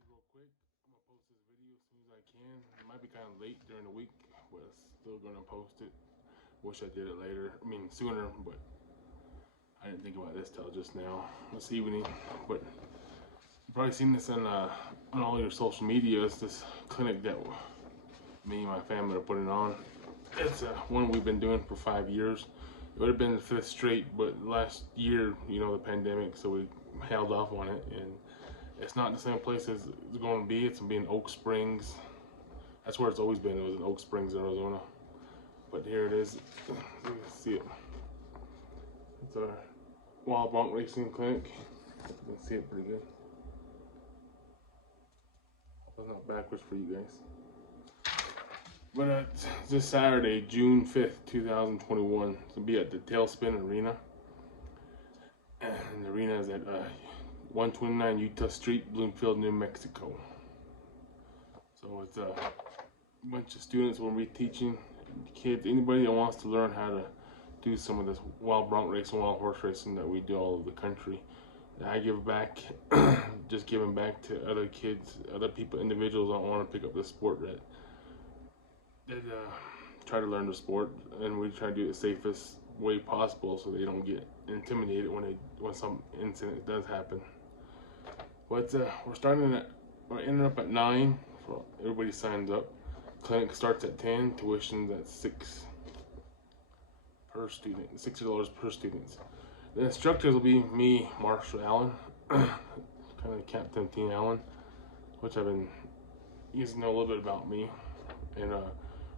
you real quick. I'm gonna post this video as soon as I can. It might be kind of late during the week, but still gonna post it. Wish I did it later. I mean sooner, but I didn't think about this till just now, this evening. But you've probably seen this on all your social media. It's this clinic that me and my family are putting on. It's one we've been doing for 5 years. It would have been the fifth straight, but last year, the pandemic, so we held off on it. And it's not the same place as it's going to be. It's going to be in Oak Springs. That's where it's always been. It was in Oak Springs, Arizona. But here it is. You can see it. It's our wild bronc racing clinic. You can see it pretty good. It's not backwards for you guys. But it's this Saturday, June 5th, 2021. It's going to be at the Tailspin Arena. And the arena is at 129 Utah Street, Bloomfield, New Mexico. So it's a bunch of students will be teaching kids, anybody that wants to learn how to do some of this wild bronc racing, wild horse racing that we do all over the country. And I give back, just giving back to other kids, other people, individuals that want to pick up the sport that try to learn the sport, and we try to do it the safest way possible so they don't get intimidated when some incident does happen. But we're ending up at 9. For everybody signs up. Clinic starts at 10. Tuition's at $6 per student. $60 per student. The instructors will be me, Marshall Allen, kind of Captain T. Allen, which you guys know a little bit about me, and I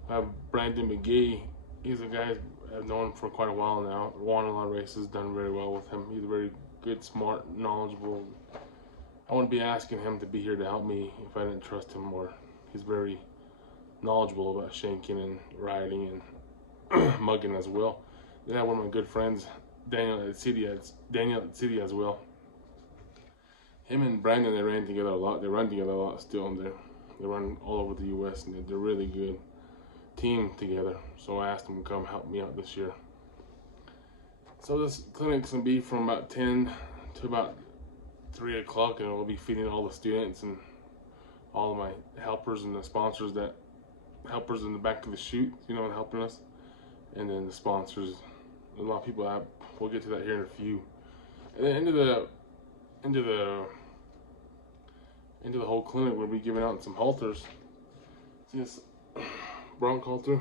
have Brandon McGee. He's a guy I've known for quite a while now. Won a lot of races, done very well with him. He's very good, smart, knowledgeable. I wouldn't be asking him to be here to help me if I didn't trust him more. He's very knowledgeable about shanking and riding and mugging as well. Then I have one of my good friends, Daniel at City as well. Him and Brandon, they ran together a lot. They run together a lot still. They run all over the U.S. and they're really good team together. So I asked them to come help me out this year. So this clinic's gonna be from about 10 to about 3 o'clock, and we'll be feeding all the students and all of my helpers and the sponsors helpers in the back of the chute, helping us, and then the sponsors. A lot of people we'll get to that here in a few. And then into the whole clinic, we'll be giving out some halters. See this bronc halter?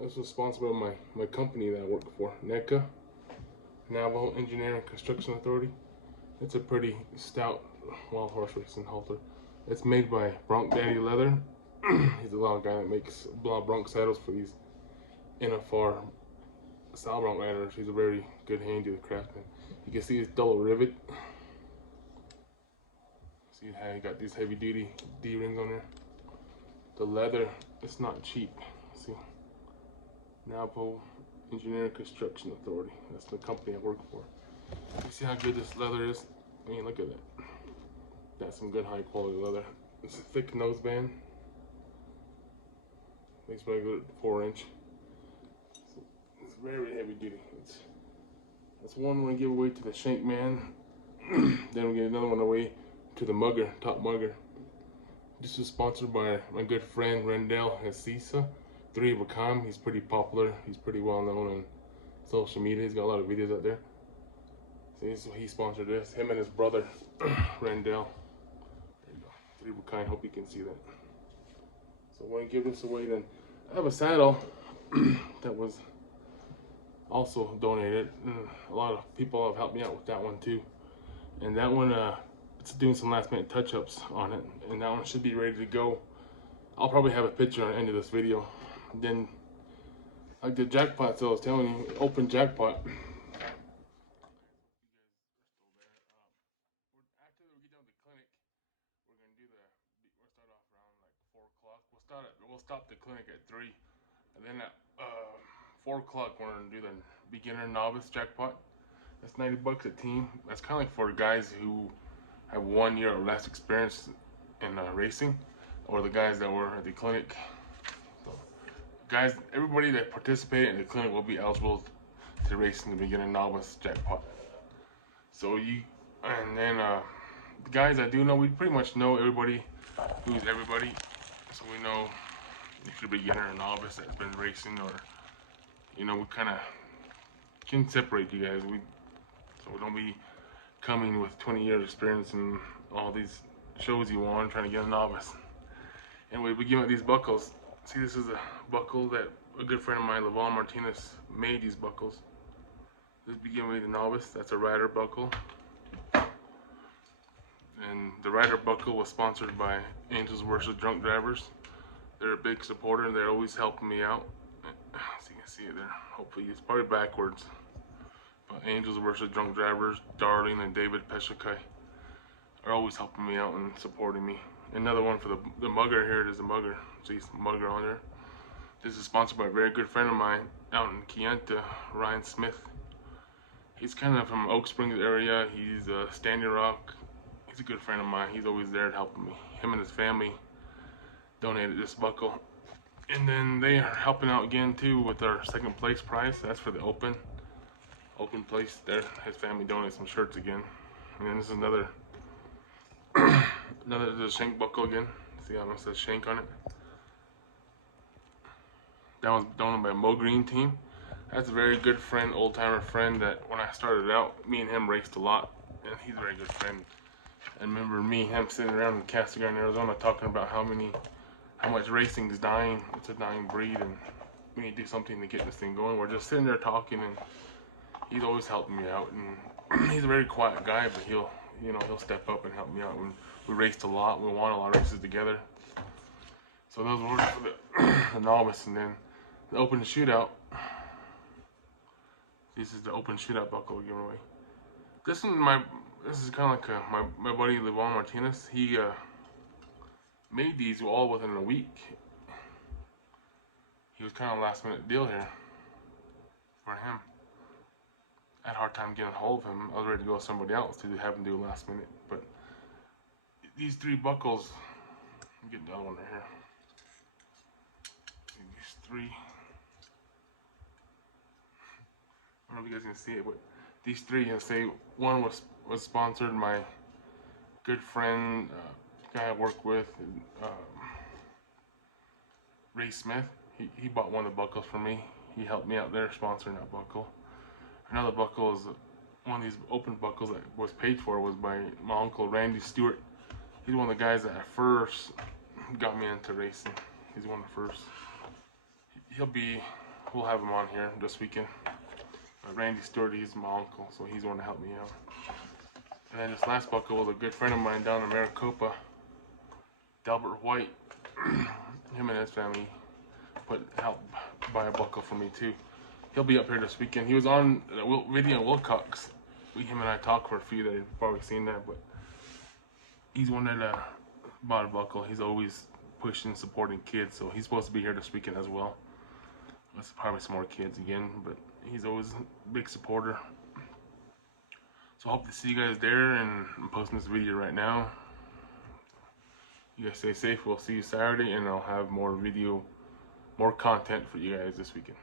This was sponsored by my company that I work for, NECA, Navajo Engineering Construction Authority. It's a pretty stout wild horse racing halter. It's made by Bronc Daddy Leather. He's a lot of guy that makes a lot of bronc saddles for these NFR style bronc riders. He's a very good hand to the craftsman. You can see his double rivet. See how he got these heavy duty D-rings on there. The leather, it's not cheap. See, Navajo Engineering Construction Authority. That's the company I work for. You see how good this leather is? I mean, look at that. That's some good high quality leather. It's a thick noseband. Makes very good 4-inch. It's very heavy duty. That's one we give away to the shank man. Then we get another one away to the mugger, top mugger. This is sponsored by my good friend Rendell Hasisa, 3 of a kind. He's pretty popular. He's pretty well known on social media. He's got a lot of videos out there. So he sponsored this. Him and his brother Rendell. There you go. 3 of a kind. Hope you can see that. So when I give this away, then I have a saddle that was also donated. A lot of people have helped me out with that one too. And that one, it's doing some last minute touch-ups on it, and that one should be ready to go. I'll probably have a picture on the end of this video. Then, like the jackpot, so I was telling you, open jackpot. After we get done with the clinic, we're gonna we'll start off around like 4 o'clock. We'll stop the clinic at 3, and then at 4 o'clock we're gonna do the beginner novice jackpot. That's $90 a team. That's kind of like for guys who have 1 year or less experience in racing, or the guys that were at the clinic. So, guys, everybody that participated in the clinic will be eligible to race in the beginner novice jackpot. So and then the guys I do know, we pretty much know everybody who's everybody. So we know if you're a beginner or novice that's been racing, or we kind of can separate you guys. So we don't be coming with 20 years experience and all these shows you want, trying to get a novice. Anyway, we begin with these buckles. See, this is a buckle that a good friend of mine, Levon Martinez, made these buckles. This begin with the novice. That's a rider buckle. And the rider buckle was sponsored by Angels vs. Drunk Drivers. They're a big supporter and they're always helping me out. So you can see it there. Hopefully it's probably backwards. But Angels vs. Drunk Drivers, Darling and David Peshakai are always helping me out and supporting me. Another one for the mugger. Here it is, a mugger. See, mugger on there. This is sponsored by a very good friend of mine out in Kayenta, Ryan Smith. He's kind of from Oak Springs area. He's Standing Rock. He's a good friend of mine. He's always there to help me. Him and his family donated this buckle. And then they are helping out again too with our second place prize. That's for the open place there. His family donated some shirts again. And then this is another there's a shank buckle again. See how it says shank on it? That was donated by Mo Green team. That's a very good friend, old timer friend that when I started out, me and him raced a lot, and he's a very good friend. I remember me and him sitting around in Castigar, Arizona, talking about how much racing is dying. It's a dying breed, and we need to do something to get this thing going. We're just sitting there talking, and he's always helping me out. And he's a very quiet guy, but he'll step up and help me out. When we raced a lot, we won a lot of races together. So those were for the novice, and then the open shootout. This is the open shootout buckle we give away. This is kind of like my buddy Levon Martinez. He made these all within a week. He was kind of a last minute deal here for him. I had a hard time getting a hold of him. I was ready to go with somebody else to have him do last minute. But these three buckles, I'm getting the other one right here. These three. I don't know if you guys can see it, but these three, I say one was sponsored my good friend, guy I work with, Ray Smith. He bought one of the buckles for me. He helped me out there sponsoring that buckle. Another buckle is one of these open buckles that was paid for was by my uncle Randy Stewart. He's one of the guys that first got me into racing. He's one of the first. We'll have him on here this weekend. Randy Stewart, he's my uncle, so he's the one to help me out. And then this last buckle was a good friend of mine down in Maricopa, Delbert White. Him and his family helped buy a buckle for me too. He'll be up here this weekend. He was on a video Wilcox. Him and I talked for a few days. You've probably seen that, but he's one that bought a buckle. He's always pushing, supporting kids, so he's supposed to be here this weekend as well. There's probably some more kids again, but he's always a big supporter. So I hope to see you guys there, and I'm posting this video right now. You guys stay safe. We'll see you Saturday, and I'll have more content for you guys this weekend.